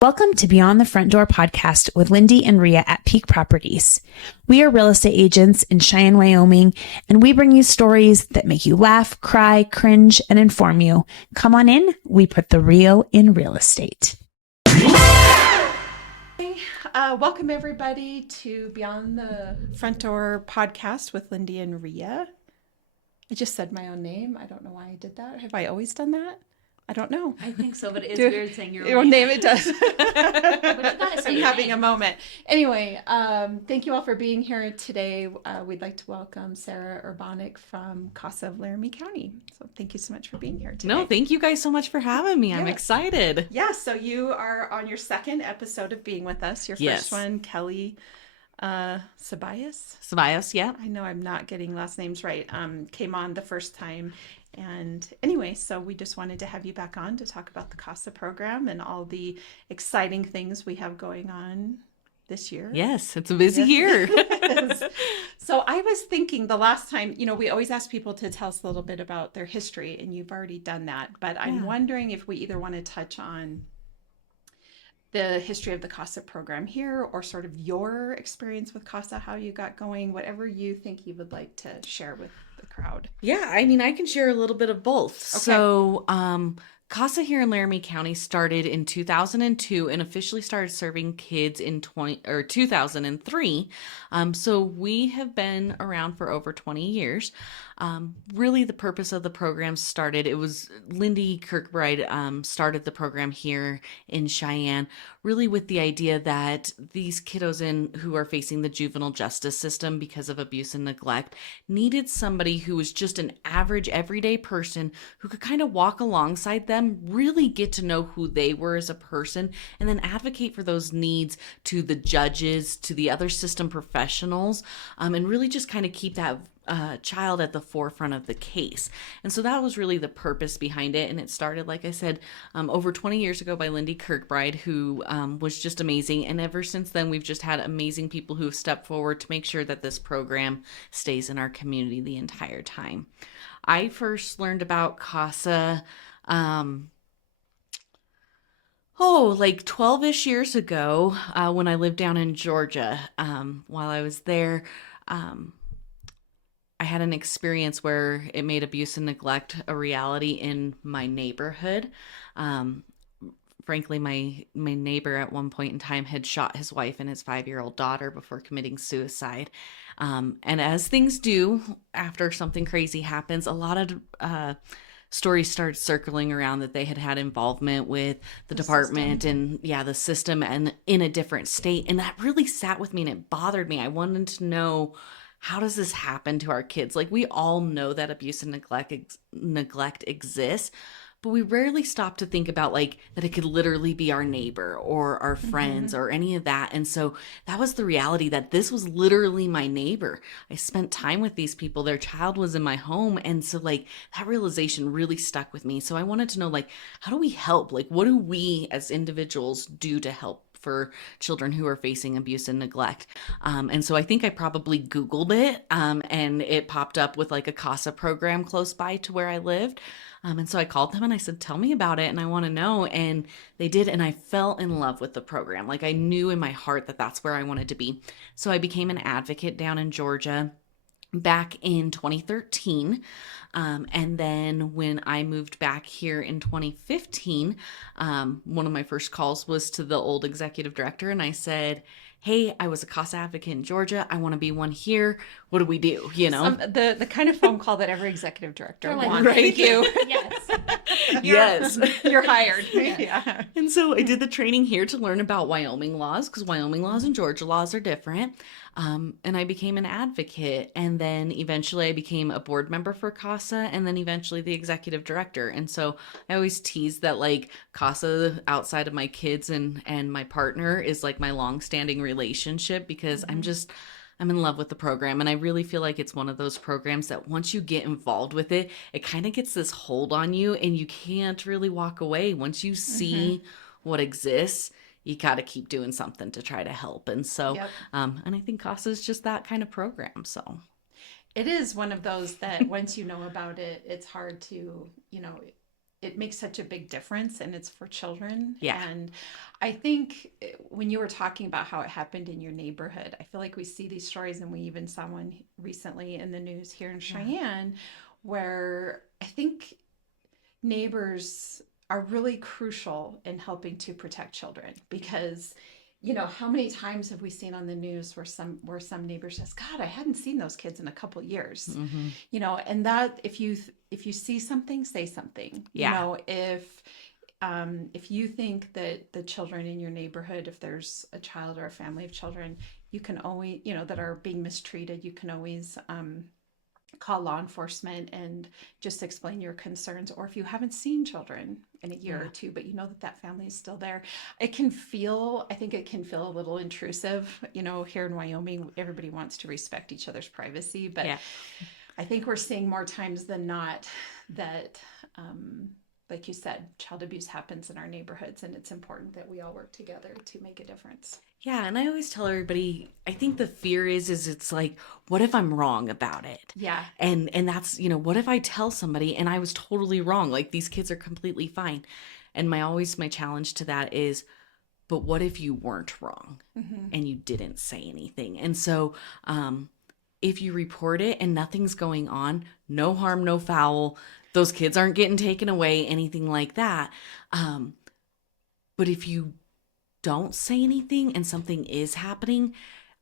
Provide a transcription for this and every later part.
Welcome to Beyond the Front Door podcast with Lindee and Rhea at Peak Properties. We are real estate agents in Cheyenne, Wyoming, and we bring you stories that make you laugh, cry, cringe, and inform you. Come on in. We put the real in real estate. Welcome everybody to Beyond the Front Door podcast with Lindee and Rhea. I just said my own name. I don't know why I did that. Have I always done that? I don't know. I think so, but it is weird saying your own name. It does. But you gotta say I'm your having name. a moment. Anyway, thank you all for being here today. We'd like to welcome Sarah Urbanik from CASA of Laramie County. So thank you so much for being here today. No, thank you guys so much for having me. I'm excited. Yeah, so you are on your second episode of being with us. Your first one, Kelly Ceballos, yeah. I know I'm not getting last names right. Came on the first time. And anyway, so we just wanted to have you back on to talk about the CASA program and all the exciting things we have going on this year. Yes, it's a busy year. So I was thinking the last time, we always ask people to tell us a little bit about their history, and you've already done that. But I'm wondering if we either want to touch on the history of the CASA program here, or sort of your experience with CASA, how you got going, whatever you think you would like to share with the crowd. Yeah, I mean, I can share a little bit of both. Okay. So, CASA here in Laramie County started in 2002 and officially started serving kids in 2003. So we have been around for over 20 years. Really, the purpose of the program started, it was Lindee Kirkbride started the program here in Cheyenne, really with the idea that these kiddos who are facing the juvenile justice system because of abuse and neglect needed somebody who was just an average, everyday person who could kind of walk alongside them, really get to know who they were as a person, and then advocate for those needs to the judges, to the other system professionals, and really just kind of keep that child at the forefront of the case. And so that was really the purpose behind it. And it started, like I said, over 20 years ago by Lindee Kirkbride, who was just amazing. And ever since then, we've just had amazing people who have stepped forward to make sure that this program stays in our community the entire time. I first learned about CASA like 12-ish years ago when I lived down in Georgia. While I was there, I had an experience where it made abuse and neglect a reality in my neighborhood. Frankly, my neighbor at one point in time had shot his wife and his 5-year-old daughter before committing suicide. And as things do, after something crazy happens, a lot of stories started circling around that they had involvement with the department system. And the system, and in a different state. And that really sat with me and it bothered me. I wanted to know, how does this happen to our kids? Like, we all know that abuse and neglect exists, but we rarely stop to think about that it could literally be our neighbor or our friends or any of that. And so that was the reality, that this was literally my neighbor. I spent time with these people. Their child was in my home. And so that realization really stuck with me. So I wanted to know, how do we help? What do we as individuals do to help for children who are facing abuse and neglect? And so I think I probably Googled it, and it popped up with a CASA program close by to where I lived. And so I called them and I said, tell me about it, and I want to know. And they did. And I fell in love with the program. I knew in my heart that that's where I wanted to be. So I became an advocate down in Georgia back in 2013. And then when I moved back here in 2015, one of my first calls was to the old executive director. And I said, hey, I was a CASA advocate in Georgia. I want to be one here. What do we do? The kind of phone call that every executive director wants. Right? Thank you. Yes. Yes. You're hired. Yeah. And so I did the training here to learn about Wyoming laws, because Wyoming laws and Georgia laws are different. And I became an advocate, and then eventually I became a board member for CASA, and then eventually the executive director. And so I always tease that CASA, outside of my kids and my partner, is my long-standing relationship, because I'm in love with the program. And I really feel like it's one of those programs that once you get involved with it, it kind of gets this hold on you and you can't really walk away. Once you see what exists, you got to keep doing something to try to help. And so, and I think CASA is just that kind of program. So it is one of those that once you know about it, it's hard to, it makes such a big difference, and it's for children. Yeah. And I think when you were talking about how it happened in your neighborhood, I feel like we see these stories, and we even saw one recently in the news here in Cheyenne where I think neighbors are really crucial in helping to protect children, because how many times have we seen on the news where some neighbor says, God, I hadn't seen those kids in a couple years. And that if you see something, say something. Yeah. If you think that the children in your neighborhood, if there's a child or a family of children, you can always, that are being mistreated, you can always call law enforcement and just explain your concerns. Or if you haven't seen children in a year or two, but you know that family is still there, I think it can feel a little intrusive. Here in Wyoming, everybody wants to respect each other's privacy, but I think we're seeing more times than not that, like you said, child abuse happens in our neighborhoods, and it's important that we all work together to make a difference. Yeah, and I always tell everybody, I think the fear is it's like, what if I'm wrong about it? Yeah. And that's, what if I tell somebody and I was totally wrong? Like, these kids are completely fine. And my challenge to that is, but what if you weren't wrong and you didn't say anything? And so, if you report it and nothing's going on, no harm, no foul, those kids aren't getting taken away, anything like that. But if you don't say anything and something is happening,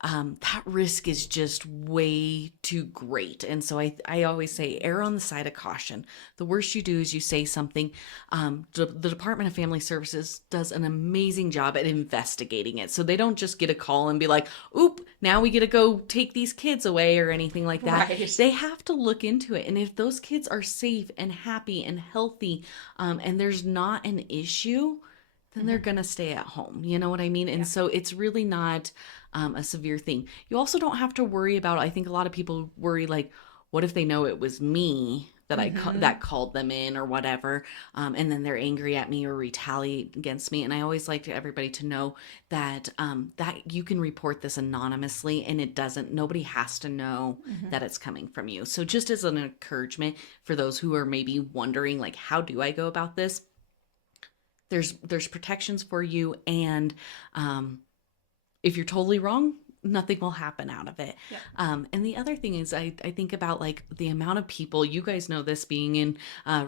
that risk is just way too great. And so I always say, err on the side of caution. The worst you do is you say something. The Department of Family Services does an amazing job at investigating it. So they don't just get a call and be like, oop, now we get to go take these kids away or anything like that. Right. They have to look into it. And if those kids are safe and happy and healthy, and there's not an issue, then they're going to stay at home. You know what I mean? And so it's really not a severe thing. You also don't have to worry about, I think a lot of people worry, like, what if they know it was me that that called them in or whatever, and then they're angry at me or retaliate against me. And I always like everybody to know that that you can report this anonymously, and nobody has to know that it's coming from you. So just as an encouragement for those who are maybe wondering, like, how do I go about this? There's protections for you, and if you're totally wrong, nothing will happen out of it. Yeah. And the other thing is, I think about, like, the amount of people, you guys know this, being in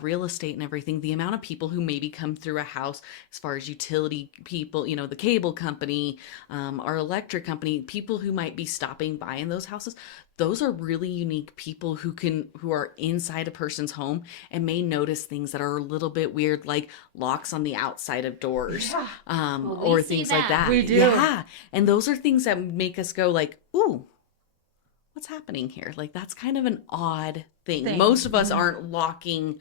real estate and everything, the amount of people who maybe come through a house, as far as utility people, the cable company, our electric company, people who might be stopping by in those houses. Those are really unique people who are inside a person's home and may notice things that are a little bit weird, like locks on the outside of doors, or things like that. We do. Yeah. And those are things that make us go like, ooh, what's happening here? Like, that's kind of an odd thing. Most of us aren't locking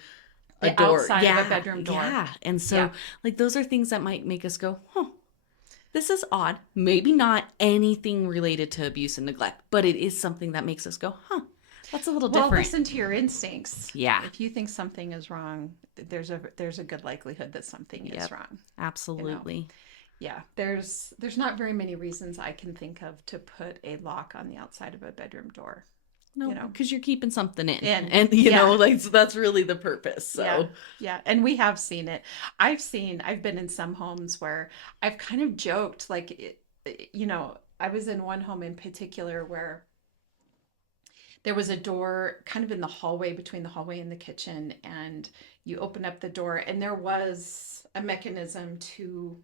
a door. Outside of a bedroom door. Yeah. And so like, those are things that might make us go, huh. This is odd. Maybe not anything related to abuse and neglect, but it is something that makes us go, huh, that's a little different. Well, listen to your instincts. Yeah. If you think something is wrong, there's a good likelihood that something is wrong. Absolutely. Yeah. There's not very many reasons I can think of to put a lock on the outside of a bedroom door. No, because you're keeping something in. And so that's really the purpose. So yeah. And we have seen it. I've been in some homes where I've kind of joked, like, I was in one home in particular where there was a door kind of in the hallway, between the hallway and the kitchen, and you open up the door and there was a mechanism to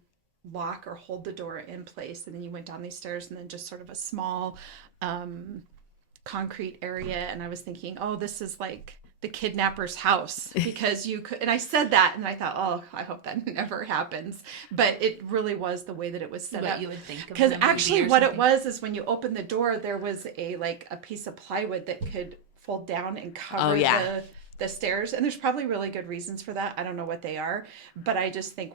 lock or hold the door in place. And then you went down these stairs, and then just sort of a small, concrete area. And I was thinking, oh, this is like the kidnapper's house, because you could, and I said that and I thought, oh, I hope that never happens. But it really was the way that it was set up. You would think, because actually what it was is, when you open the door, there was a piece of plywood that could fold down and cover the stairs. And there's probably really good reasons for that. I don't know what they are, but I just think,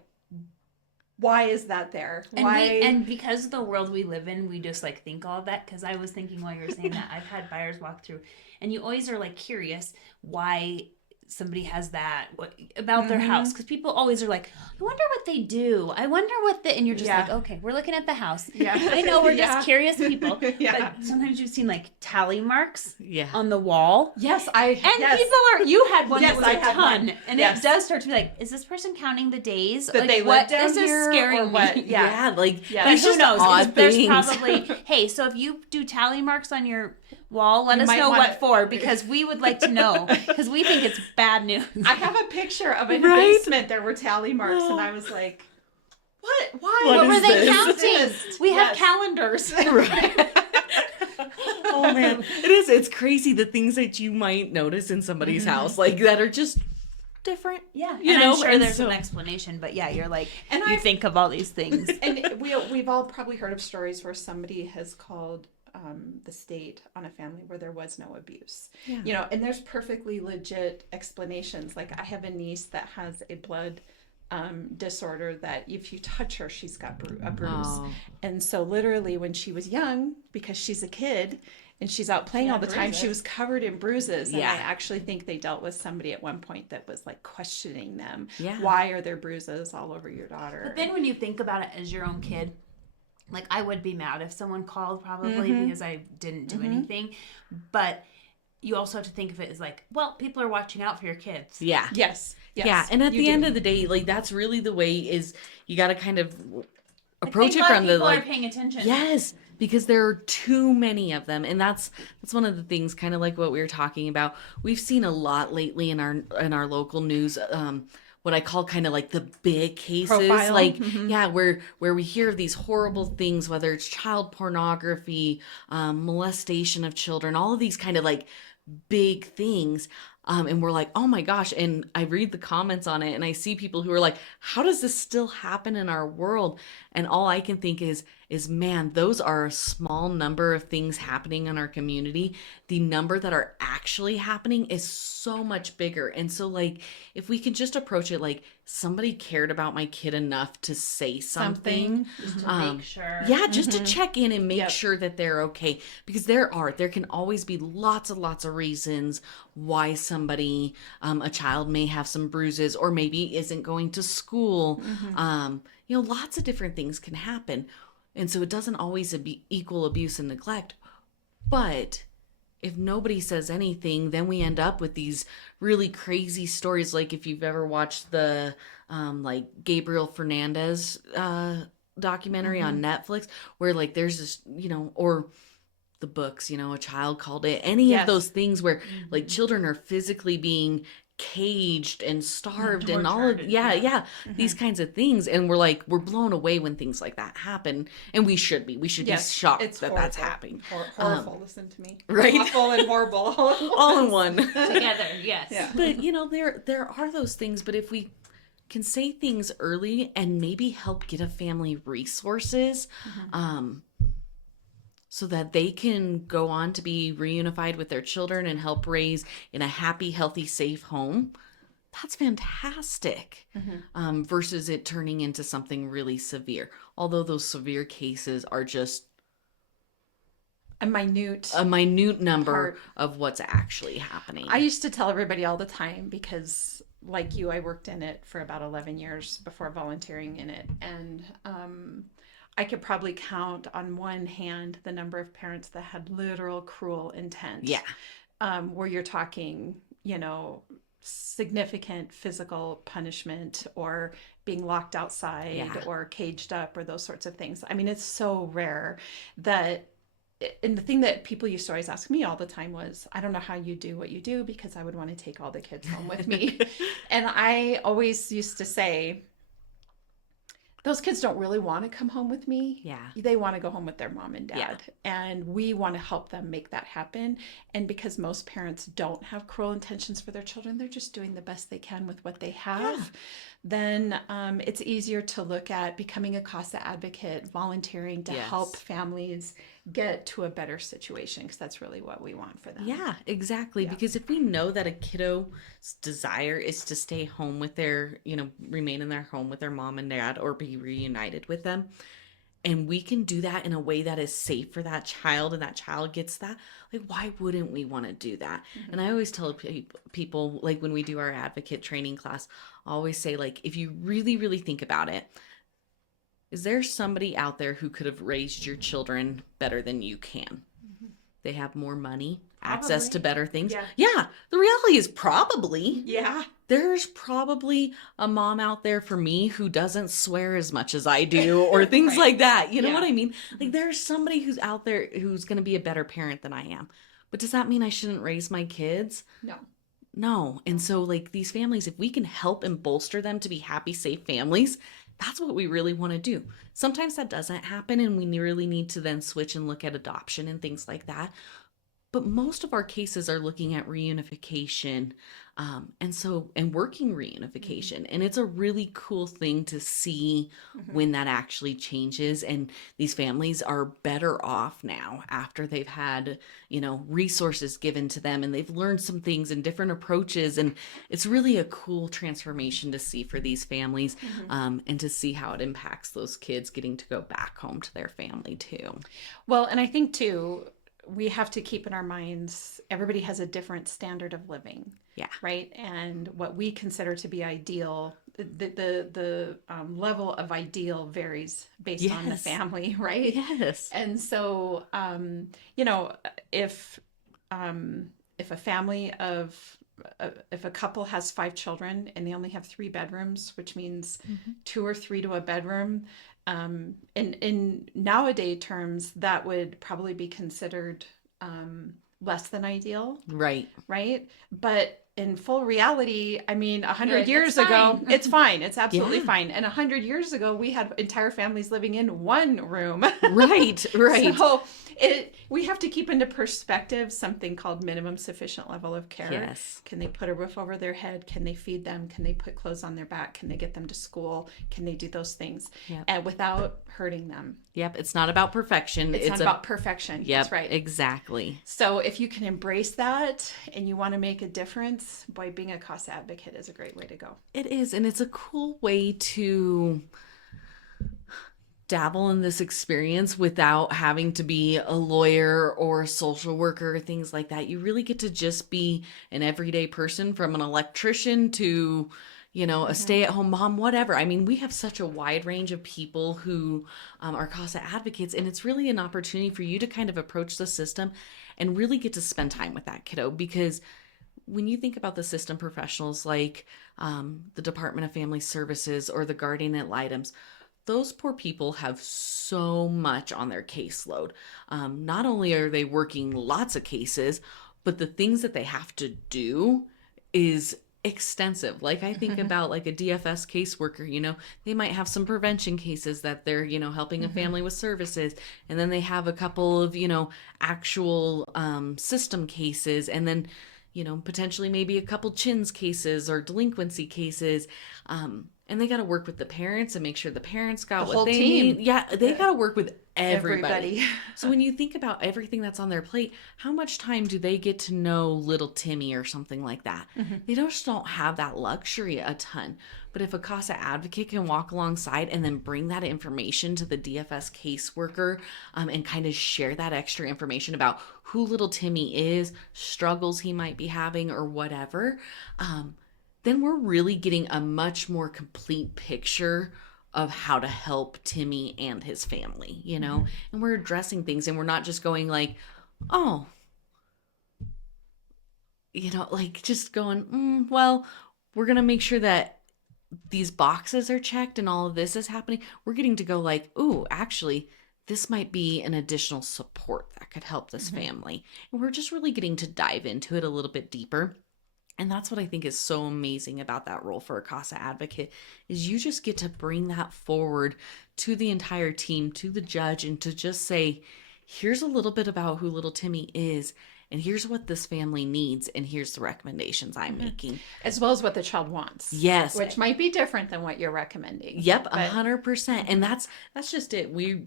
why is that there? And because of the world we live in, we just think all of that. Because I was thinking while you were saying that, I've had buyers walk through, and you always are curious why somebody has that about their house, because people always are like, I wonder what they do. I wonder what and you're just like, okay, we're looking at the house. Yeah. I know we're just curious people, Yeah. but sometimes you've seen like tally marks Yeah. on the wall. Yes, You had one Yes, that was I a had ton, one. and Yes. it does start to be like, is this person counting the days that they live down this here is scaring or what? me. Yeah. like Yeah. But there's who just knows? odd There's things. probably, hey, so if you do tally marks on your wall, let You us might know wanna- what for, because we would like to know, because we think it's bad news. I have a picture of in the Right? basement. There were tally marks, and I was like, "What? Why? What were is they this? counting? We have Yes. calendars. Oh man, it is. It's crazy the things that you might notice in somebody's house, like that are just different. Yeah, You and know, I'm sure and there's so- an explanation, but yeah, you're like, And you I- think of all these things. And we've all probably heard of stories where somebody has called the state on a family where there was no abuse. Yeah. You know, and there's perfectly legit explanations. Like I have a niece that has a blood disorder that if you touch her, she's got a bruise. Oh. And so literally when she was young, because she's a kid and she's out playing all the time, she was covered in bruises. And Yeah. I actually think they dealt with somebody at one point that was like questioning them. Yeah. Why are there bruises all over your daughter? But then when you think about it as your own kid, like I would be mad if someone called probably because I didn't do anything. But you also have to think of it as like, well, people are watching out for your kids. Yeah. Yes. Yeah. And at the end of the day, like that's really the way is you got to kind of approach it Thank God from the people like, are paying attention. yes, because there are too many of them, and that's one of the things, kind of like what we were talking about. We've seen a lot lately in our local news. What I call kind of like the big cases, Profile. like yeah, where we hear of these horrible things, whether it's child pornography, molestation of children, all of these kind of like big things. And we're like, oh my gosh. And I read the comments on it and I see people who are like, how does this still happen in our world? And all I can think is man, those are a small number of things happening in our community. The number that are actually happening is so much bigger. And so like, if we can just approach it like somebody cared about my kid enough to say something. Just to make sure. Yeah, just to check in and make Yep. sure that they're okay. Because there can always be lots and lots of reasons why somebody, a child may have some bruises or maybe isn't going to school. Lots of different things can happen. And so it doesn't always equal abuse and neglect. But if nobody says anything, then we end up with these really crazy stories. Like if you've ever watched the like Gabriel Fernandez documentary on Netflix, where like there's this, or the books, A Child Called It, any Yes. of those things where like children are physically being caged and starved and all of tortured, these kinds of things, and we're blown away when things like that happen, and we should be Yes, shocked it's that horrible. that's happening. Horrible. Listen to me. right? Awful and horrible. all in one. Together, yes. Yeah. But there are those things, but if we can say things early and maybe help get a family resources, so that they can go on to be reunified with their children and help raise in a happy, healthy, safe home, that's fantastic. Versus it turning into something really severe. Although those severe cases are just A minute. a minute number Part. of what's actually happening. I used to tell everybody all the time because, like you, I worked in it for about 11 years before volunteering in it. And I could probably count on one hand the number of parents that had literal cruel intent. Yeah. Where you're talking, significant physical punishment or being locked outside Yeah. or caged up or those sorts of things. I mean, it's so rare that. And the thing that people used to always ask me all the time was, I don't know how you do what you do, because I would want to take all the kids home with me. And I always used to say, those kids don't really want to come home with me. Yeah. They want to go home with their mom and dad. Yeah. And we want to help them make that happen. And because most parents don't have cruel intentions for their children, they're just doing the best they can with what they have. Then it's easier to look at becoming a CASA advocate, volunteering to Yes. help families get to a better situation, because that's really what we want for them. Yeah, exactly. Yeah. Because if we know that a kiddo's desire is to stay home with remain in their home with their mom and dad or be reunited with them, and we can do that in a way that is safe for that child and that child gets that, like, why wouldn't we want to do that? And I always tell people, like, when we do our advocate training class, I always say, like, if you really, really think about it, is there somebody out there who could have raised your children better than you can? They have more money, access to better things. Yeah. The reality is probably. Yeah. There's probably a mom out there for me who doesn't swear as much as I do or things like that. You know what I mean? Like, there's somebody who's out there who's going to be a better parent than I am. But does that mean I shouldn't raise my kids? No. And so, like, these families, if we can help and bolster them to be happy, safe families, that's what we really want to do. Sometimes that doesn't happen, and we really need to then switch and look at adoption and things like that. But most of our cases are looking at reunification, and working reunification. And it's a really cool thing to see when that actually changes. And these families are better off now after they've had, resources given to them, and they've learned some things and different approaches. And it's really a cool transformation to see for these families, and to see how it impacts those kids getting to go back home to their family too. Well, and I think too, we have to keep in our minds, everybody has a different standard of living. Yeah. Right. And what we consider to be ideal, the level of ideal varies based on the family. Right. Yes. And so, if a family of, if a couple has 5 children and they only have 3 bedrooms, which means 2 or 3 to a bedroom, in nowadays terms, that would probably be considered less than ideal. Right. But in full reality, I mean, 100 years ago, it's fine. It's absolutely fine. And 100 years ago, we had entire families living in one room. Right. So we have to keep into perspective something called minimum sufficient level of care. Yes. Can they put a roof over their head? Can they feed them? Can they put clothes on their back? Can they get them to school? Can they do those things? And without hurting them? Yep. It's not about perfection. It's not about perfection. Yep. That's right. Exactly. So if you can embrace that and you want to make a difference, boy, being a CASA advocate is a great way to go. It is. And it's a cool way to dabble in this experience without having to be a lawyer or a social worker, things like that. You really get to just be an everyday person, from an electrician to, a stay-at-home mom, whatever. I mean, we have such a wide range of people who are CASA advocates, and it's really an opportunity for you to kind of approach the system and really get to spend time with that kiddo. Because when you think about the system professionals like the Department of Family Services or the guardian ad litems, those poor people have so much on their caseload. Not only are they working lots of cases, but the things that they have to do is extensive. Like, I think about like a DFS caseworker, they might have some prevention cases that they're, helping a family with services. And then they have a couple of, actual system cases. And then, potentially maybe a couple chins cases or delinquency cases. And they got to work with the parents and make sure the parents got what they need. Yeah, they got to work with everybody. So when you think about everything that's on their plate, how much time do they get to know little Timmy or something like that? They just don't have that luxury a ton. But if a CASA advocate can walk alongside and then bring that information to the DFS caseworker, and kind of share that extra information about who little Timmy is, struggles he might be having or whatever, then we're really getting a much more complete picture of how to help Timmy and his family, and we're addressing things, and we're not just going like, oh, like just going, well, we're going to make sure that these boxes are checked and all of this is happening. We're getting to go like, ooh, actually, this might be an additional support that could help this family. And we're just really getting to dive into it a little bit deeper. And that's what I think is so amazing about that role for a CASA advocate, is you just get to bring that forward to the entire team, to the judge, and to just say, here's a little bit about who little Timmy is, and here's what this family needs, and here's the recommendations I'm making. As well as what the child wants. Yes. Which might be different than what you're recommending. Yep, 100%. And that's just it. We,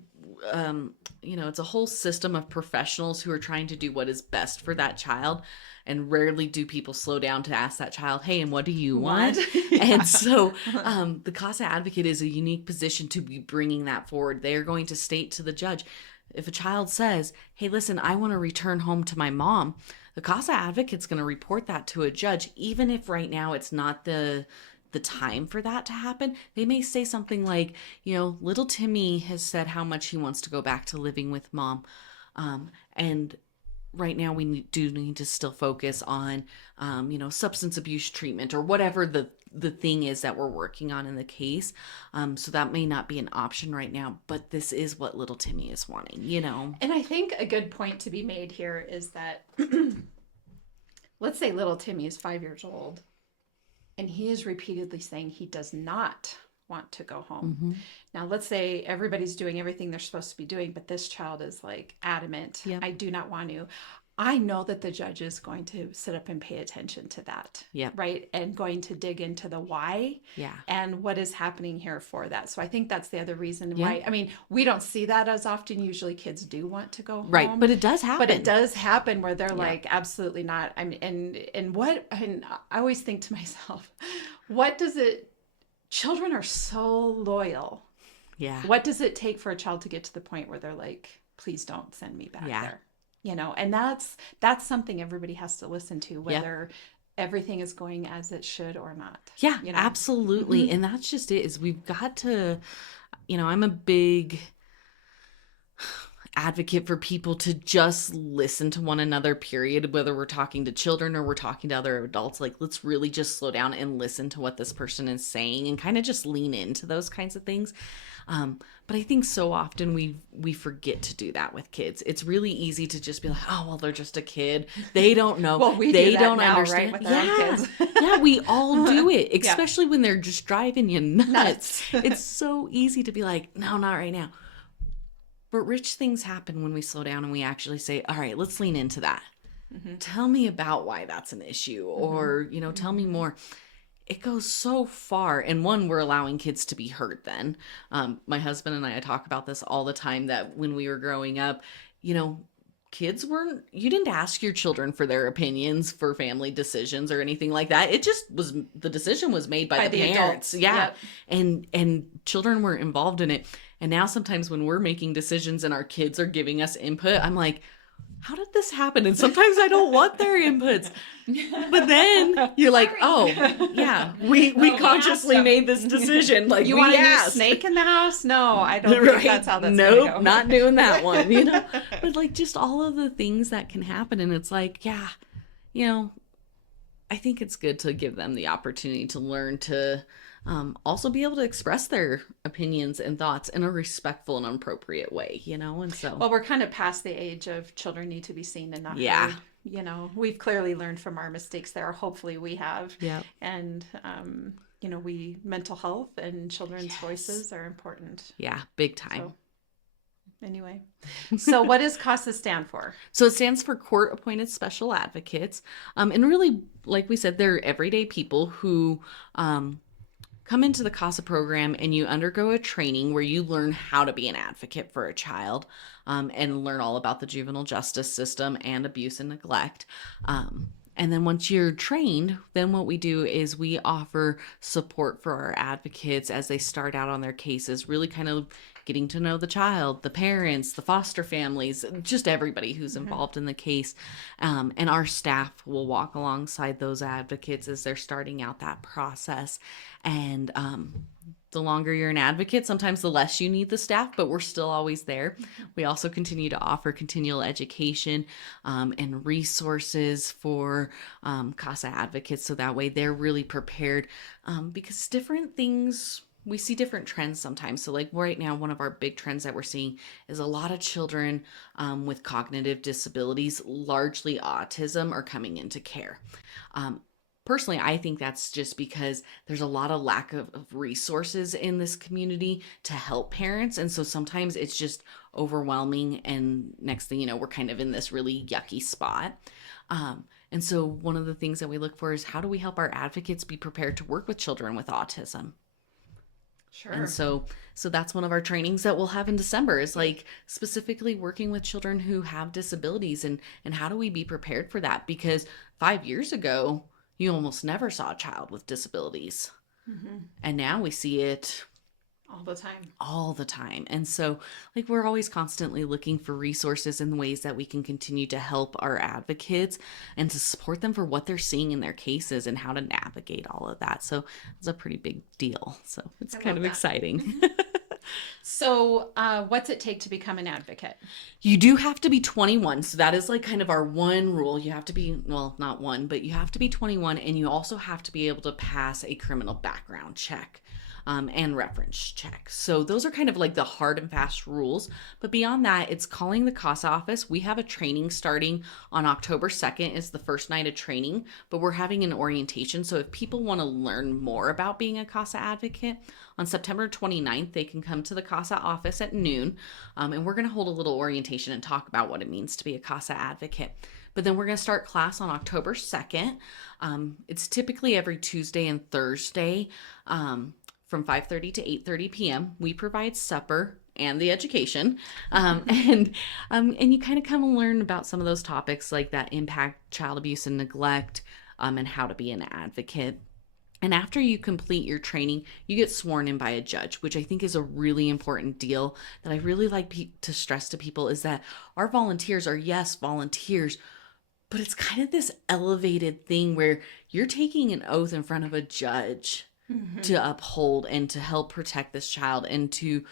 it's a whole system of professionals who are trying to do what is best for that child. And rarely do people slow down to ask that child, hey, and what do you want? Yeah. And so the CASA advocate is a unique position to be bringing that forward. They are going to state to the judge, if a child says, hey, listen, I want to return home to my mom, the CASA advocate's going to report that to a judge, even if right now it's not the time for that to happen. They may say something like, little Timmy has said how much he wants to go back to living with mom. And right now we do need to still focus on, substance abuse treatment or whatever the thing is that we're working on in the case. So that may not be an option right now, but this is what little Timmy is wanting, And I think a good point to be made here is that, let's say little Timmy is 5 years old and he is repeatedly saying he does not want to go home. Mm-hmm. Now, let's say everybody's doing everything they're supposed to be doing, but this child is like adamant, Yep. I do not want to. I know that the judge is going to sit up and pay attention to that, Yep. right? And going to dig into the why Yeah. and what is happening here for that. So I think that's the other reason Yeah. why, I mean, we don't see that as often. Usually kids do want to go home. Right. But it does happen. But it does happen where they're Yeah. like, absolutely not. I mean, and I always think to myself, children are so loyal. Yeah. What does it take for a child to get to the point where they're like, please don't send me back Yeah. there? And that's something everybody has to listen to, whether everything is going as it should or not. Yeah, absolutely. Mm-hmm. And that's just it, is we've got to, I'm a big advocate for people to just listen to one another, period, whether we're talking to children or we're talking to other adults. Like, let's really just slow down and listen to what this person is saying and kind of just lean into those kinds of things. But I think so often we forget to do that with kids. It's really easy to just be like, oh, well, they're just a kid. They don't know. Well, we they do that don't now, understand. right, with our own kids. Yeah, we all do it, especially when they're just driving you nuts. Nuts. It's so easy to be like, no, not right now. But rich things happen when we slow down and we actually say, all right, let's lean into that. Mm-hmm. Tell me about why that's an issue, or, tell me more. It goes so far. And one, we're allowing kids to be heard then. My husband and I talk about this all the time, that when we were growing up, kids you didn't ask your children for their opinions for family decisions or anything like that. It just was, the decision was made by the parents. Adults. Yeah. Yep. And children were involved in it. And now sometimes when we're making decisions and our kids are giving us input, I'm like, how did this happen? And sometimes I don't want their inputs. But then you're like, oh, yeah, we consciously made this decision. Like, you we want a new asked. snake in the house? No, I don't think that's how that's Nope, gonna go. not doing that one, But like, just all of the things that can happen. And it's like, yeah, I think it's good to give them the opportunity to learn to also be able to express their opinions and thoughts in a respectful and appropriate way, and so. Well, we're kind of past the age of children need to be seen and not Yeah. heard. We've clearly learned from our mistakes there. Hopefully we have. Yeah. And, mental health and children's voices are important. Yeah, big time. So, anyway, so what does CASA stand for? So it stands for Court Appointed Special Advocates. And really, like we said, they're everyday people who come into the CASA program, and you undergo a training where you learn how to be an advocate for a child, and learn all about the juvenile justice system and abuse and neglect. And then once you're trained, then what we do is we offer support for our advocates as they start out on their cases, really kind of getting to know the child, the parents, the foster families, just everybody who's involved in the case. And our staff will walk alongside those advocates as they're starting out that process. And the longer you're an advocate, sometimes the less you need the staff, but we're still always there. We also continue to offer continual education and resources for CASA advocates, so that way they're really prepared, because different things, we see different trends sometimes. So like right now, one of our big trends that we're seeing is a lot of children with cognitive disabilities, largely autism, are coming into care. Personally, I think that's just because there's a lot of lack of resources in this community to help parents. And so sometimes it's just overwhelming. And next thing you know, we're kind of in this really yucky spot. And so one of the things that we look for is, how do we help our advocates be prepared to work with children with autism? Sure. And so that's one of our trainings that we'll have in December is like specifically working with children who have disabilities and how do we be prepared for that? Because 5 years ago, you almost never saw a child with disabilities. And now we see it all the time. And so like we're always constantly looking for resources and ways that we can continue to help our advocates and to support them for what they're seeing in their cases and how to navigate all of that. So it's a pretty big deal. So it's kind of exciting. So what's it take to become an advocate? You do have to be 21. So that is like kind of our one rule. You have to be, well, not one, but you have to be 21, and you also have to be able to pass a criminal background check. And reference check. So those are kind of like the hard and fast rules. But beyond that, it's calling the CASA office. We have a training starting on October 2nd is the first night of training, but we're having an orientation. So if people want to learn more about being a CASA advocate, on September 29th, they can come to the CASA office at noon. And we're going to hold a little orientation and talk about what it means to be a CASA advocate. But then we're going to start class on October 2nd. It's typically every Tuesday and Thursday. From 5:30 to 8:30 p.m. We provide supper and the education. And you kind of come and learn about some of those topics like that impact child abuse and neglect, and how to be an advocate. And after you complete your training, you get sworn in by a judge, which I think is a really important deal that I really like to stress to people is that our volunteers are, yes, volunteers, but it's kind of this elevated thing where you're taking an oath in front of a judge to uphold and to help protect this child and to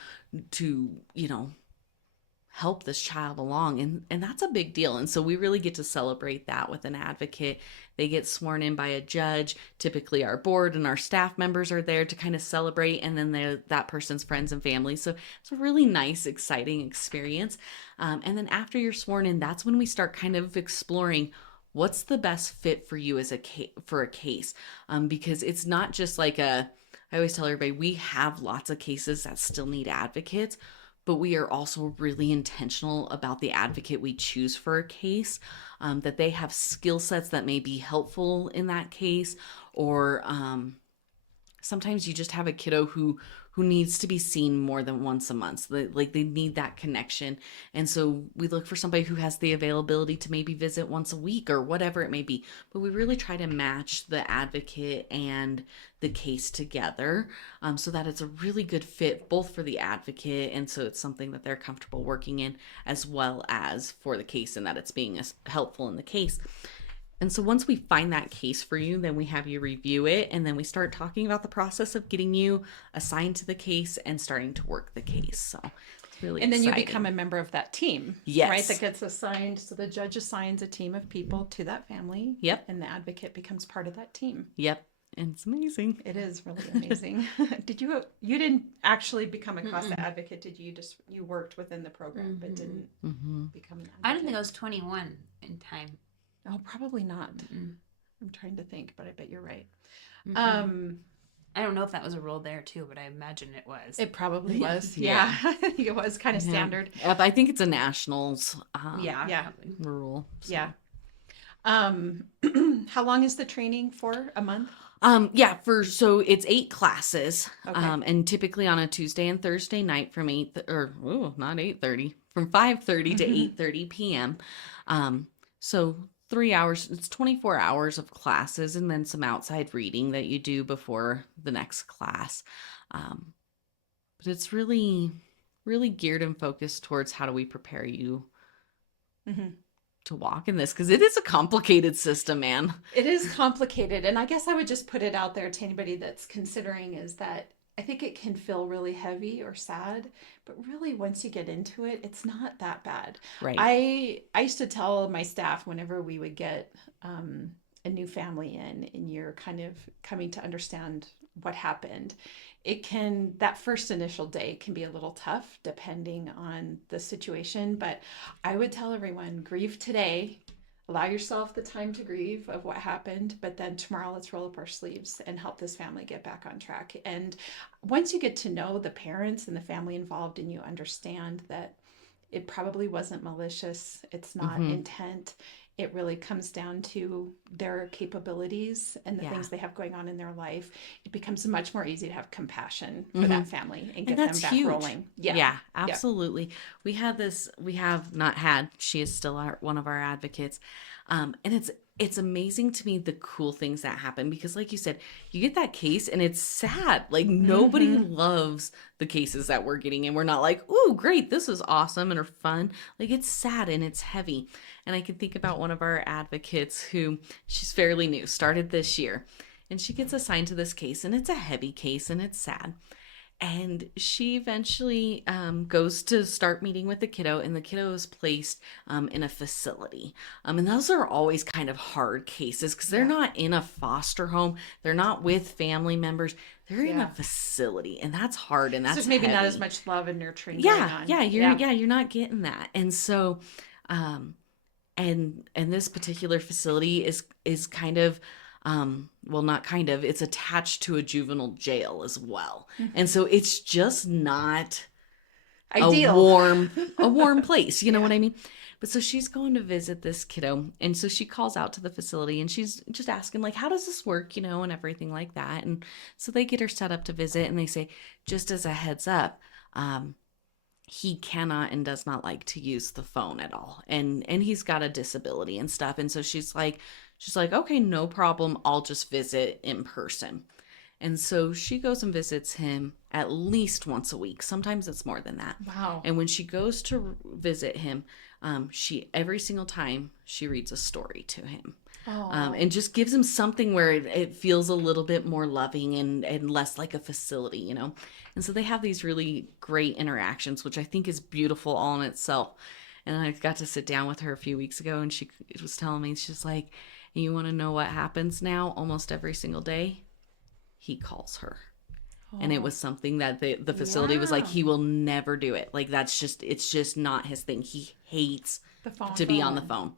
help this child along. And that's a big deal. And so we really get to celebrate that with an advocate. They get sworn in by a judge. Typically our board and our staff members are there to kind of celebrate, and then that person's friends and family. So it's a really nice, exciting experience. And then after you're sworn in, that's when we start kind of exploring what's the best fit for you as for a case. Because it's not just like I always tell everybody, we have lots of cases that still need advocates, but we are also really intentional about the advocate we choose for a case, that they have skill sets that may be helpful in that case, or sometimes you just have a kiddo who needs to be seen more than once a month. So they need that connection. And so we look for somebody who has the availability to maybe visit once a week or whatever it may be. But we really try to match the advocate and the case together, so that it's a really good fit both for the advocate, and so it's something that they're comfortable working in, as well as for the case, and that it's being helpful in the case. And so once we find that case for you, then we have you review it, and then we start talking about the process of getting you assigned to the case and starting to work the case. So it's really And then exciting. you become a member of that team, Yes. right? That gets assigned. So the judge assigns a team of people to that family. Yep. And the advocate becomes part of that team. Yep. And it's amazing. It is really amazing. You didn't actually become a CASA advocate, did you? You worked within the program, but didn't become an advocate. I don't think I was 21 in time. Oh, probably not. I'm trying to think, but I bet you're right. I don't know if that was a rule there too, but I imagine it was. It probably was. Yeah. I think it was kind of standard. Yep, I think it's a nationals Yeah. rule. So. Yeah. How long is the training for? A month? So it's 8 classes. Okay. And typically on a Tuesday and Thursday night from 5:30 to 8:30 p.m. So 3 hours, it's 24 hours of classes, and then some outside reading that you do before the next class. But it's really, really geared and focused towards how do we prepare you to walk in this, because it is a complicated system, man. It is complicated. And I guess I would just put it out there to anybody that's considering is that I think it can feel really heavy or sad, but really once you get into it, it's not that bad. Right. I used to tell my staff whenever we would get a new family in and you're kind of coming to understand what happened, that first initial day can be a little tough depending on the situation. But I would tell everyone, grieve today. Allow yourself the time to grieve of what happened, but then tomorrow let's roll up our sleeves and help this family get back on track. And once you get to know the parents and the family involved and you understand that it probably wasn't malicious, it's not intent, it really comes down to their capabilities and the things they have going on in their life, it becomes much more easy to have compassion for that family and get them back rolling. Yeah, absolutely. We have not had, she is still one of our advocates. And it's amazing to me the cool things that happen, because like you said, you get that case and it's sad. Like nobody loves the cases that we're getting, and we're not like, "Ooh, great, this is awesome and are fun." Like it's sad and it's heavy. And I can think about one of our advocates who, she's fairly new, started this year, and she gets assigned to this case, and it's a heavy case and it's sad. And she eventually goes to start meeting with the kiddo, and the kiddo is placed in a facility. And those are always kind of hard cases because they're not in a foster home. They're not with family members. They're in a facility, and that's hard, and that's so maybe heavy. not as much love and nurturing going on. You're not getting that. And so, and this particular facility is kind of, well, not kind of, it's attached to a juvenile jail as well. And so it's just not ideal. a warm place. You know what I mean? But so she's going to visit this kiddo. And so she calls out to the facility, and she's just asking, like, how does this work, and everything like that. And so they get her set up to visit, and they say, just as a heads up, he cannot and does not like to use the phone at all. And he's got a disability and stuff. And so she's like, okay, no problem. I'll just visit in person. And so she goes and visits him at least once a week. Sometimes it's more than that. Wow. And when she goes to visit him, every single time she reads a story to him. And just gives him something where it feels a little bit more loving and less like a facility, And so they have these really great interactions, which I think is beautiful all in itself. And I got to sit down with her a few weeks ago, and she was telling me, she's like, you want to know what happens now almost every single day? He calls her. And it was something that the facility was like, he will never do it. Like, it's just not his thing. He hates the phone to be on the phone.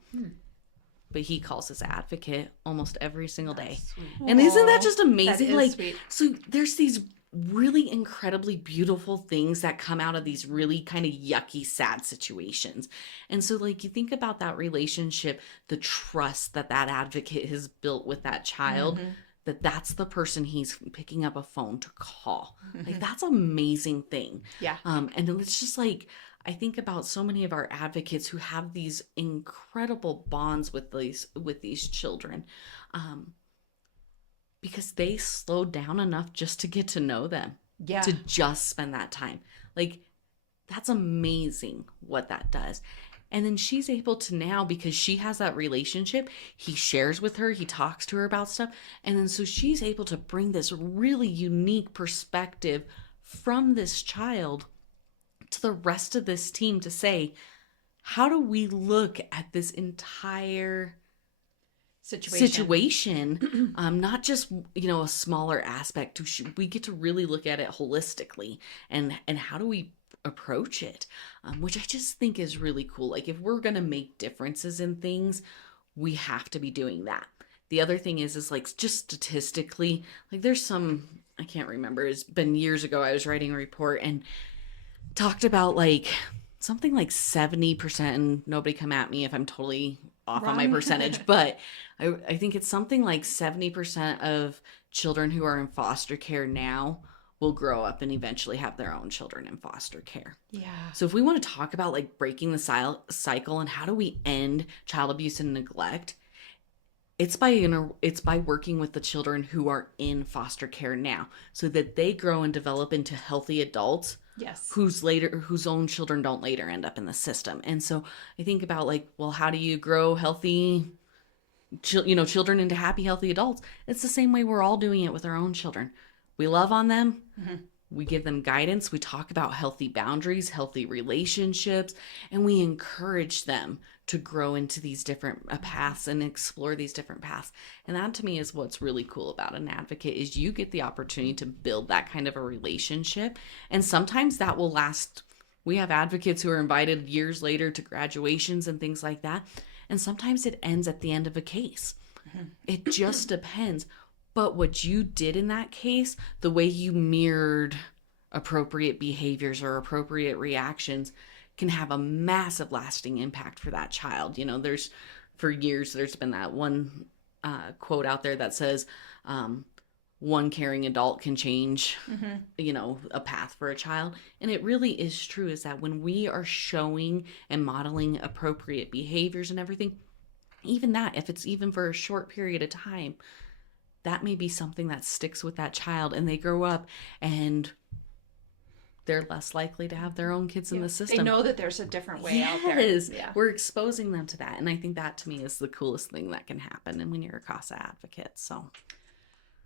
But he calls his advocate almost every single day. Sweet. And isn't that just amazing? That is sweet. So there's these really incredibly beautiful things that come out of these really kind of yucky, sad situations. And so, like, you think about that relationship, the trust that advocate has built with that child, that's the person he's picking up a phone to call. Like, that's an amazing thing. Yeah. And it's just like, I think about so many of our advocates who have these incredible bonds with these children, because they slowed down enough just to get to know them, to just spend that time. Like, that's amazing what that does. And then she's able to now, because she has that relationship, he shares with her, he talks to her about stuff. And then so she's able to bring this really unique perspective from this child to the rest of this team to say, how do we look at this entire situation, not just, a smaller aspect. We get to really look at it holistically, and how do we approach it, which I just think is really cool. Like, if we're going to make differences in things, we have to be doing that. The other thing is like, just statistically, like, there's some, I can't remember, it's been years ago, I was writing a report and talked about like something like 70%, and nobody come at me if I'm totally off on my percentage, but I think it's something like 70% of children who are in foster care now will grow up and eventually have their own children in foster care. Yeah. So if we want to talk about like breaking the cycle and how do we end child abuse and neglect, it's by working with the children who are in foster care now, so that they grow and develop into healthy adults. Yes. Whose own children don't later end up in the system. And so I think about like, well, how do you grow healthy, children into happy, healthy adults? It's the same way we're all doing it with our own children. We love on them. We give them guidance. We talk about healthy boundaries, healthy relationships, and we encourage them to grow into these different paths and explore these different paths. And that to me is what's really cool about an advocate, is you get the opportunity to build that kind of a relationship. And sometimes that will last. We have advocates who are invited years later to graduations and things like that. And sometimes it ends at the end of a case. It just depends. But what you did in that case, the way you mirrored appropriate behaviors or appropriate reactions, can have a massive lasting impact for that child. for years, there's been that one quote out there that says, one caring adult can change, a path for a child. And it really is true, is that when we are showing and modeling appropriate behaviors and everything, even that, if it's even for a short period of time, that may be something that sticks with that child, and they grow up and they're less likely to have their own kids in the system. They know that there's a different way out there. Yeah. We're exposing them to that. And I think that to me is the coolest thing that can happen. And when you're a CASA advocate,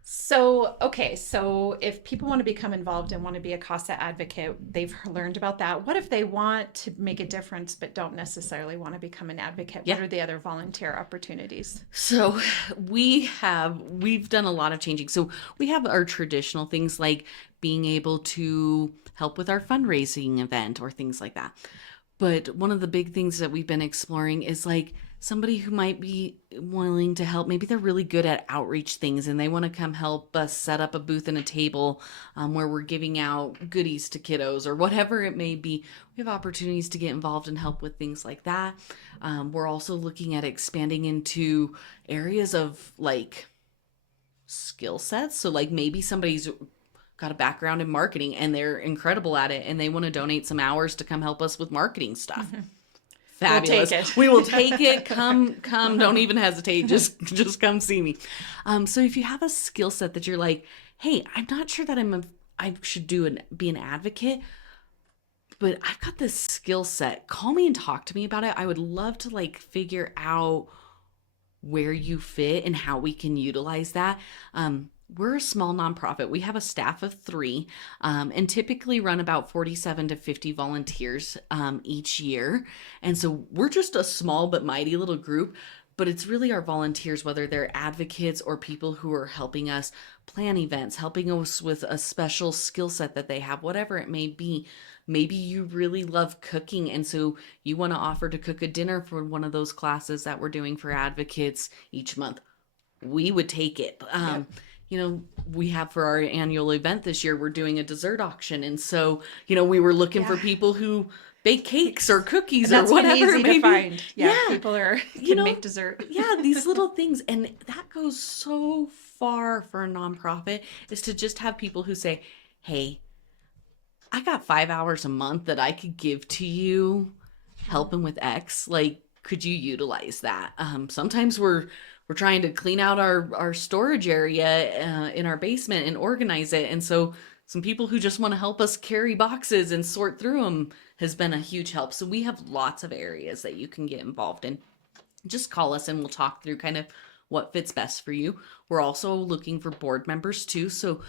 So, okay, so if people want to become involved and want to be a CASA advocate, they've learned about that. What if they want to make a difference but don't necessarily want to become an advocate? What are the other volunteer opportunities? So we've done a lot of changing. So we have our traditional things like being able to help with our fundraising event or things like that. But one of the big things that we've been exploring is like somebody who might be willing to help. Maybe they're really good at outreach things and they want to come help us set up a booth and a table where we're giving out goodies to kiddos or whatever it may be. We have opportunities to get involved and help with things like that. We're also looking at expanding into areas of like skill sets. So like maybe somebody's got a background in marketing and they're incredible at it and they want to donate some hours to come help us with marketing stuff. Fabulous. We'll take it. We will take it. Come. Don't even hesitate. Just come see me. So if you have a skill set that you're like, hey, I'm not sure that I should be an advocate, but I've got this skill set. Call me and talk to me about it. I would love to like figure out where you fit and how we can utilize that. We're a small nonprofit. We have a staff of 3 and typically run about 47 to 50 volunteers each year. And so we're just a small but mighty little group, but it's really our volunteers, whether they're advocates or people who are helping us plan events, helping us with a special skill set that they have, whatever it may be. Maybe you really love cooking, and so you want to offer to cook a dinner for one of those classes that we're doing for advocates each month. We would take it. We have for our annual event this year, we're doing a dessert auction. And so, we were looking for people who bake cakes or cookies or whatever it may be. Find. People can make dessert. These little things. And that goes so far for a nonprofit, is to just have people who say, hey, I got 5 hours a month that I could give to you helping with X. Like, could you utilize that? Sometimes we're trying to clean out our storage area in our basement and organize it. And so some people who just want to help us carry boxes and sort through them has been a huge help. So we have lots of areas that you can get involved in. Just call us and we'll talk through kind of what fits best for you. We're also looking for board members too. So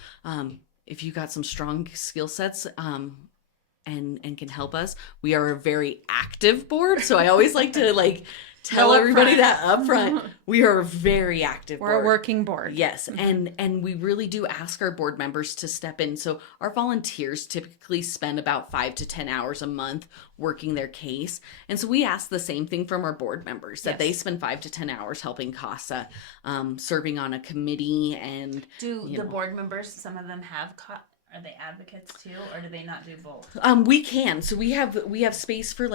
if you got some strong skill sets and can help us, we are a very active board. So I always like to tell everybody that up front. We are a very active board. We're a working board. Yes. And we really do ask our board members to step in. So our volunteers typically spend about 5 to 10 hours a month working their case. And so we ask the same thing from our board members, that they spend 5 to 10 hours helping CASA, serving on a committee. And do the board members, some of them have are they advocates too, or do they not do both? We can. So we have space for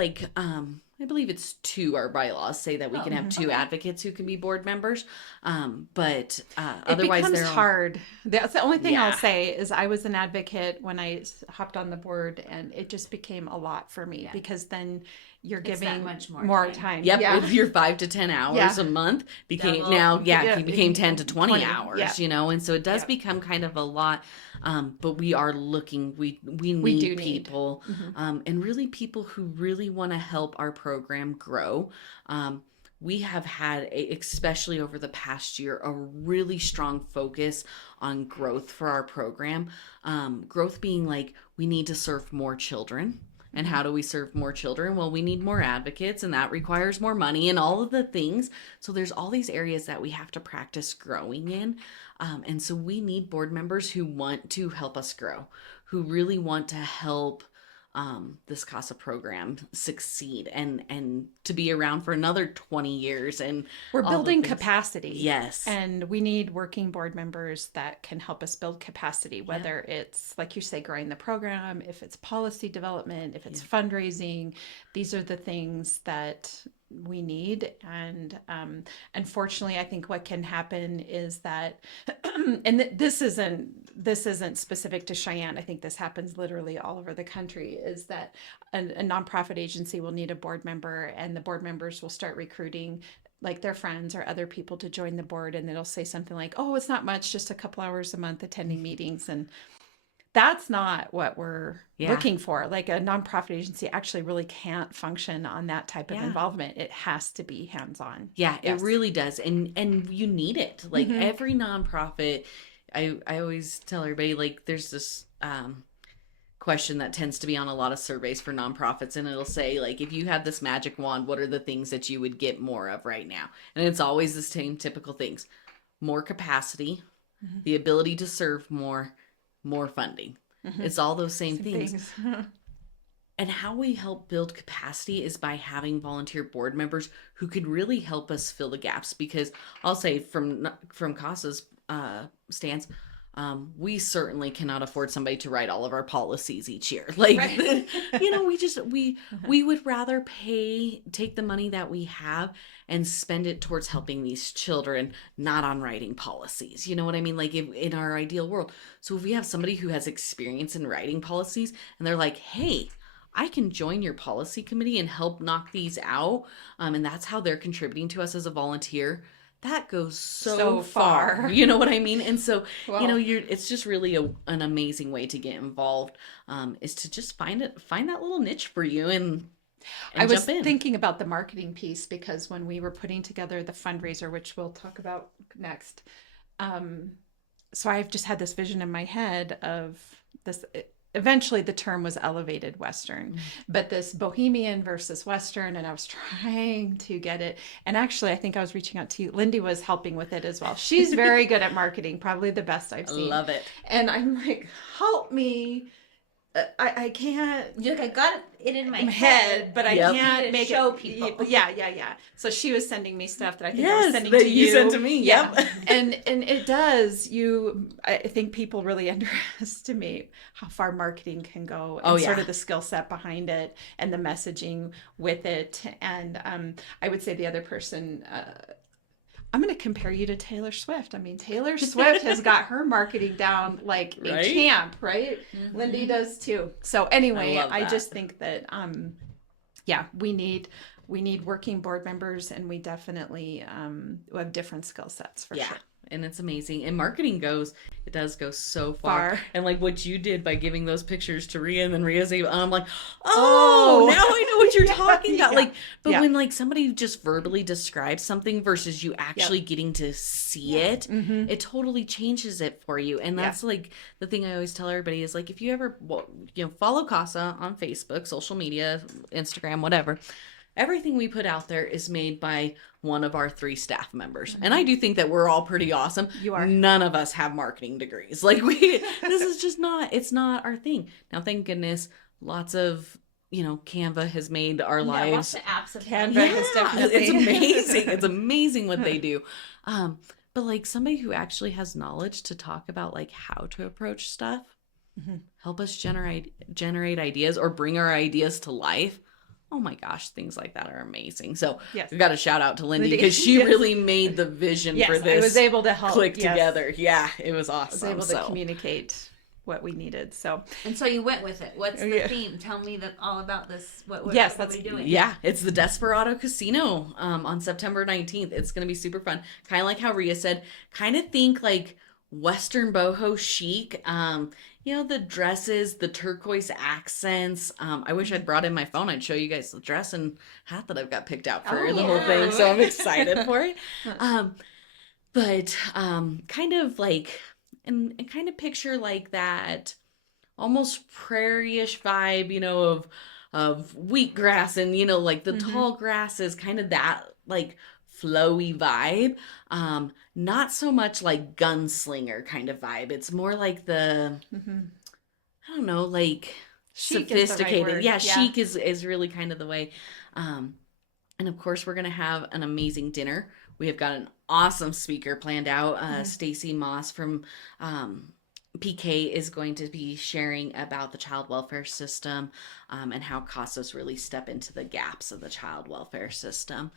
I believe it's 2. Our bylaws say that we can have 2 advocates who can be board members. But otherwise, it becomes hard. That's the only thing I'll say is I was an advocate when I hopped on the board, and it just became a lot for me because then you're giving much more time. Yep, with your 5 to 10 hours a month became it became 10 to 20 hours, and so it does become kind of a lot. But we are looking, we need people, and really people who really want to help our program grow. We have had, especially over the past year, a really strong focus on growth for our program. Growth being we need to serve more children. And how do we serve more children? Well, we need more advocates, and that requires more money and all of the things. So there's all these areas that we have to practice growing in. And so we need board members who want to help us grow, who really want to help this CASA program succeed and to be around for another 20 years. And we're building capacity. Yes. And we need working board members that can help us build capacity, whether it's, like you say, growing the program, if it's policy development, if it's fundraising. These are the things that we need. And unfortunately, I think what can happen is that, and this isn't specific to Cheyenne. I think this happens literally all over the country, is that a nonprofit agency will need a board member, and the board members will start recruiting like their friends or other people to join the board. And it'll say something like, oh, it's not much, just a couple hours a month attending meetings. And that's not what we're looking for. Like a nonprofit agency actually really can't function on that type of involvement. It has to be hands-on. Yeah, it really does. And you need it. Like every nonprofit, I always tell everybody, like there's this question that tends to be on a lot of surveys for nonprofits, and it'll say like, if you had this magic wand, what are the things that you would get more of right now? And it's always the same typical things: more capacity, the ability to serve more funding. It's all those same things. And how we help build capacity is by having volunteer board members who could really help us fill the gaps. Because I'll say from CASA's stance, we certainly cannot afford somebody to write all of our policies each year. Like, we would rather take the money that we have and spend it towards helping these children, not on writing policies. You know what I mean? Like in our ideal world. So if we have somebody who has experience in writing policies and they're like, hey, I can join your policy committee and help knock these out. And that's how they're contributing to us as a volunteer. That goes so far. You know what I mean? And so, it's just really an amazing way to get involved, is to just find that little niche for you and I was thinking about the marketing piece, because when we were putting together the fundraiser, which we'll talk about next, so I've just had this vision in my head of this. Eventually the term was elevated Western, but this Bohemian versus Western, and I was trying to get it. And actually, I think I was reaching out to you. Lindee was helping with it as well. She's very good at marketing, probably the best I've seen. Love it. And I'm like, help me. I can't. You're like, I got it in my head, but I can't make show it. People. Yeah. So she was sending me stuff that I think I was sending that to you. You sent to me. Yeah. and it does. I think people really underestimate how far marketing can go, and sort of the skill set behind it and the messaging with it. And I would say the other person. I'm going to compare you to Taylor Swift. I mean, Taylor Swift has got her marketing down like a champ, right? Lindee does too. So anyway, I just think that, we need working board members, and we definitely have different skill sets for sure. And it's amazing. And marketing does go so far. And like what you did by giving those pictures to Rhea, and then Rhea's able, I'm like, now I know what you're talking about. Like, but when like somebody just verbally describes something versus you actually getting to see it, it totally changes it for you. And that's like the thing I always tell everybody is like, if you ever, follow CASA on Facebook, social media, Instagram, whatever. Everything we put out there is made by one of our 3 staff members. And I do think that we're all pretty awesome. You are. None of us have marketing degrees. Like this is just it's not our thing. Now, thank goodness, lots of, Canva has made our lives. Lots of apps of Canva has definitely. It's amazing. It's amazing what they do. But like somebody who actually has knowledge to talk about like how to approach stuff, help us generate ideas or bring our ideas to life. Oh my gosh, things like that are amazing. So we've got to shout out to Lindee, because she really made the vision for this. I was able to help click together. Yeah, it was awesome. I was able to communicate what we needed. So you went with it. What's the theme? Tell me all about this. What are we doing? Yeah, it's the Desperado Casino on September 19th. It's going to be super fun. Kind of like how Rhea said, kind of think like Western boho chic. The dresses, the turquoise accents. I wish I'd brought in my phone. I'd show you guys the dress and hat that I've got picked out for the whole thing. So I'm excited for it. But kind of like, and kind of picture like that almost prairie-ish vibe, of wheatgrass and, like the tall grasses, kind of that like flowy vibe. Not so much like gunslinger kind of vibe. It's more like the, I don't know, like chic sophisticated. Chic is really kind of the way. And of course, we're going to have an amazing dinner. We have got an awesome speaker planned out. Stacy Moss from PK is going to be sharing about the child welfare system and how CASAs really step into the gaps of the child welfare system.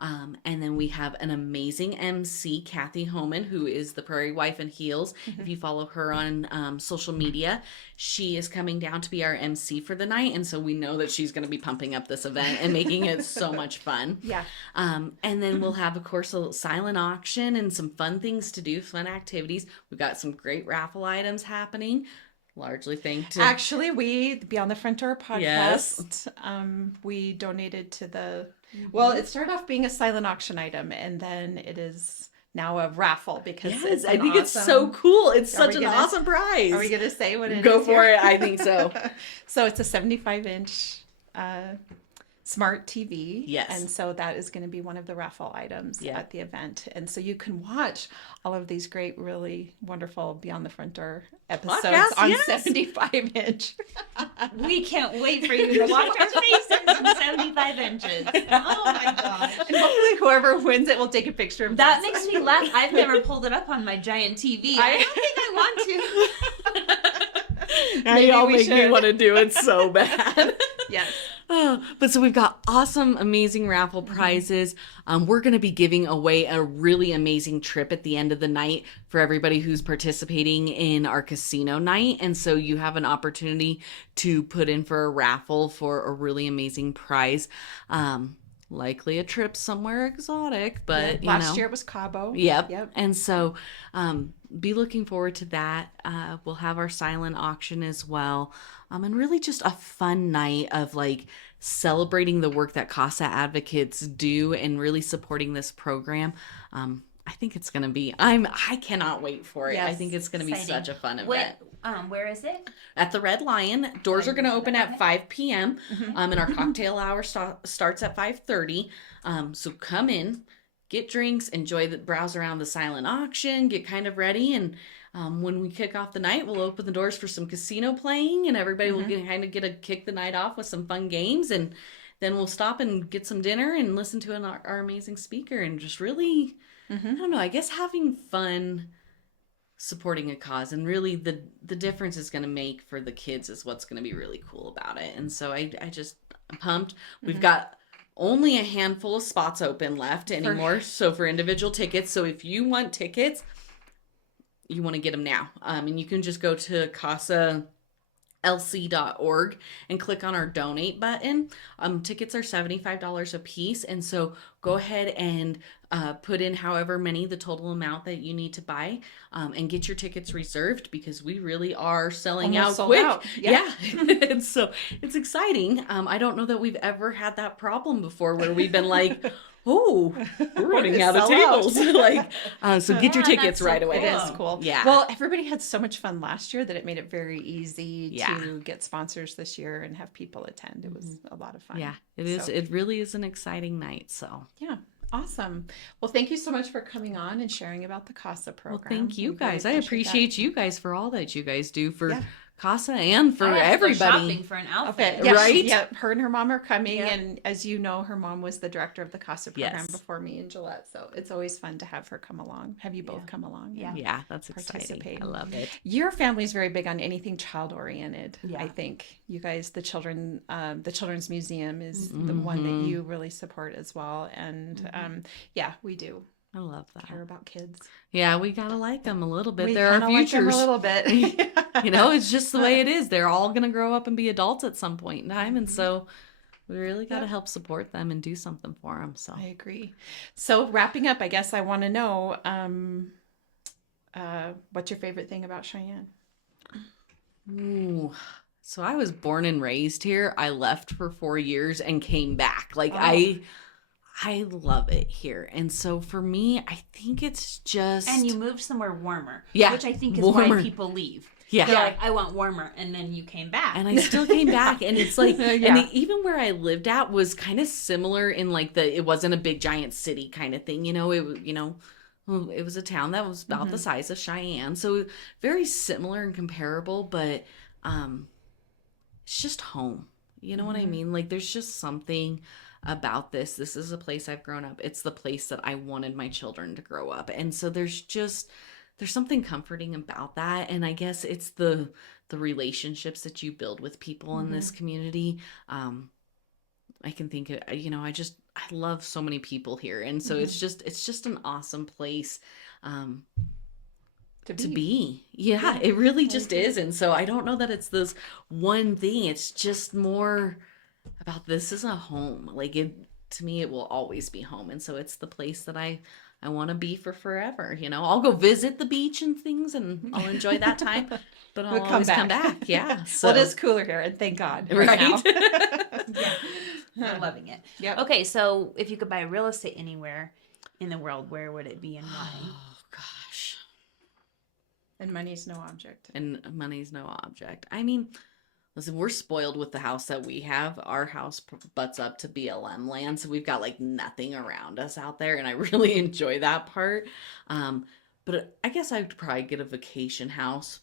And then we have an amazing MC, Kathy Homan, who is the Prairie Wife in Heels. If you follow her on social media, she is coming down to be our MC for the night. And so we know that she's going to be pumping up this event and making it so much fun. Yeah. And then we'll have, of course, a silent auction and some fun things to do, fun activities. We've got some great raffle items happening. Largely thanks to Actually, we Beyond the Front Door podcast. Yes. We donated to the. Well, it started off being a silent auction item, and then it is now a raffle because Yes, I think it's so cool. It's such an awesome prize. Are we gonna say what it is? Go for it. I think so. So it's a 75-inch smart TV. Yes. And so that is going to be one of the raffle items at the event. And so you can watch all of these great, really wonderful Beyond the Front Door episodes on 75-inch. We can't wait for you to watch our faces in 75 inches. Oh my gosh. And hopefully whoever wins it will take a picture of That this. makes me laugh. I've never pulled it up on my giant TV. I don't think I want to. Maybe y'all make me want to do it so bad. Yes. But so we've got awesome, amazing raffle prizes. We're going to be giving away a really amazing trip at the end of the night for everybody who's participating in our casino night. And so you have an opportunity to put in for a raffle for a really amazing prize. Likely a trip somewhere exotic, but last year it was Cabo. Yep. And so be looking forward to that. We'll have our silent auction as well. And really just a fun night of like celebrating the work that CASA advocates do and really supporting this program. I think it's going to be, I cannot wait for it. Yes. I think it's going to be such a fun event. Where is it? At the Red Lion. Doors are going to open at 5 p.m. And our cocktail hour starts at 5:30. So come in, get drinks, browse around the silent auction, get kind of ready. And when we kick off the night, we'll open the doors for some casino playing and everybody will kick the night off with some fun games. And then we'll stop and get some dinner and listen to our amazing speaker and just really, I don't know, I guess having fun supporting a cause. And really the difference it's going to make for the kids is what's going to be really cool about it. And so I'm pumped. We've got only a handful of spots open left anymore. So for individual tickets. So if you want tickets, you want to get them now. And you can just go to casalc.org and click on our donate button. Tickets are $75 a piece. And so go ahead and put in however many, the total amount that you need to buy, and get your tickets reserved because we really are selling Almost out sold quick. out. Yeah. And so it's exciting. I don't know that we've ever had that problem before where we've been like, oh, we're running out of tables. So get your tickets right away. It is cool. Yeah. Well, everybody had so much fun last year that it made it very easy to get sponsors this year and have people attend. It was a lot of fun. Yeah, it is. It really is an exciting night. So yeah. Awesome. Well, thank you so much for coming on and sharing about the CASA program. Well, thank you We guys. really I appreciate you guys for all that you guys do for CASA and for I have to go everybody. shopping for an outfit. Yeah, right? Yeah, her and her mom are coming, and as you know, her mom was the director of the CASA program Yes. before me in Gillette, so it's always fun to have her come along. Have you both come along? Yeah, that's exciting. Participate. I love it. Your family's very big on anything child oriented. Yeah. I think you guys, the Children's Museum is the one that you really support as well, and yeah, we do I love that. care about kids. Yeah, we gotta like them a little bit. We They're our kinda like them futures. a little bit. It's just the way it is. They're all gonna grow up and be adults at some point in time, and so we really gotta help support them and do something for them. So I agree. So wrapping up, I guess I want to know what's your favorite thing about Cheyenne? Ooh. So I was born and raised here. I left for 4 years and came back. I love it here. And so for me, I think it's just... And you moved somewhere warmer. Yeah, Which I think is warmer. why people leave. Yeah. They're like, I want warmer. And then you came back. And I still came back, and it's like, even where I lived at was kind of similar in like it wasn't a big giant city kind of thing, it was a town that was about the size of Cheyenne, so very similar and comparable, but it's just home. You know what I mean? Like there's just something about this. This is a place I've grown up. It's the place that I wanted my children to grow up, and so there's just there's something comforting about that. And I guess it's the relationships that you build with people in this community. I can think of, I love so many people here. And so it's just an awesome place to be. Yeah, it really just is. And so I don't know that it's this one thing. It's just more about, this is a home. Like, to me, it will always be home. And so it's the place that I want to be for forever. I'll go visit the beach and things, and I'll enjoy that time, but I'll always come back. Yeah. So. Well, it is cooler here, and thank God. Right. Now. I'm loving it. Yep. Okay, so if you could buy real estate anywhere in the world, where would it be and why? Oh, gosh. And money's no object. And money's no object. I mean, listen, we're spoiled with the house that we have. Our house butts up to BLM land, so we've got like nothing around us out there, and I really enjoy that part. But I guess I'd probably get a vacation house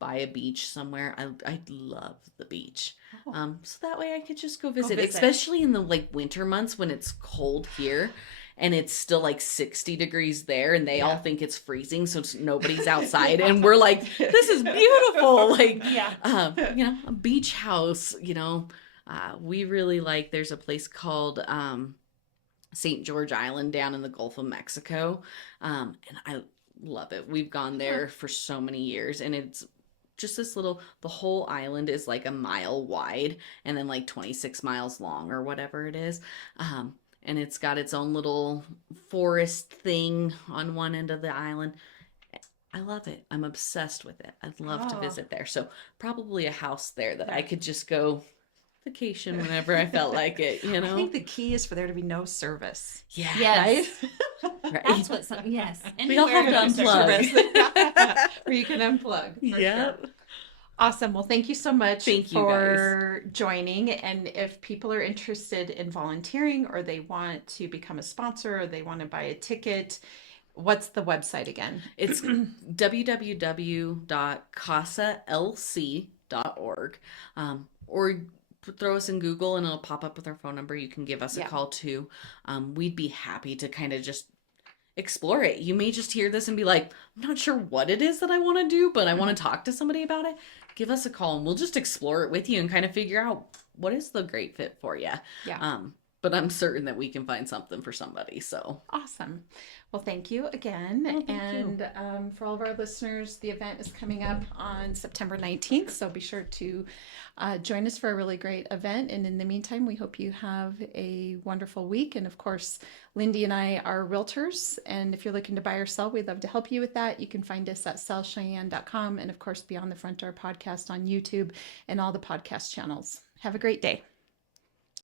by a beach somewhere. I love the beach. So that way I could just go visit, especially in the like winter months when it's cold here. And it's still like 60 degrees there, and they all think it's freezing, so nobody's outside. And we're like, this is beautiful. Like, a beach house, we really like, there's a place called St. George Island down in the Gulf of Mexico. And I love it. We've gone there for so many years, and it's just this little, the whole island is like a mile wide and then like 26 miles long or whatever it is. And it's got its own little forest thing on one end of the island. I love it. I'm obsessed with it. I'd love to visit there. So probably a house there that I could just go vacation whenever I felt like it, I think the key is for there to be no service. Yeah. Yes. Right? That's what yes. We all have to unplug. Where you can unplug. Yeah. Sure. Awesome. Well, thank you so much for joining. And if people are interested in volunteering, or they want to become a sponsor, or they want to buy a ticket, what's the website again? It's www.casalc.org. Or throw us in Google and it'll pop up with our phone number. You can give us a call too. We'd be happy to kind of just explore it. You may just hear this and be like, I'm not sure what it is that I want to do, but I want to talk to somebody about it. Give us a call and we'll just explore it with you and kind of figure out what is the great fit for you. Yeah. But I'm certain that we can find something for somebody. So awesome. Well, thank you again. For all of our listeners, the event is coming up on September 19th. So be sure to join us for a really great event. And in the meantime, we hope you have a wonderful week. And of course, Lindee and I are realtors. And if you're looking to buy or sell, we'd love to help you with that. You can find us at sellcheyenne.com. And of course, Beyond the Front Door podcast on YouTube and all the podcast channels. Have a great day.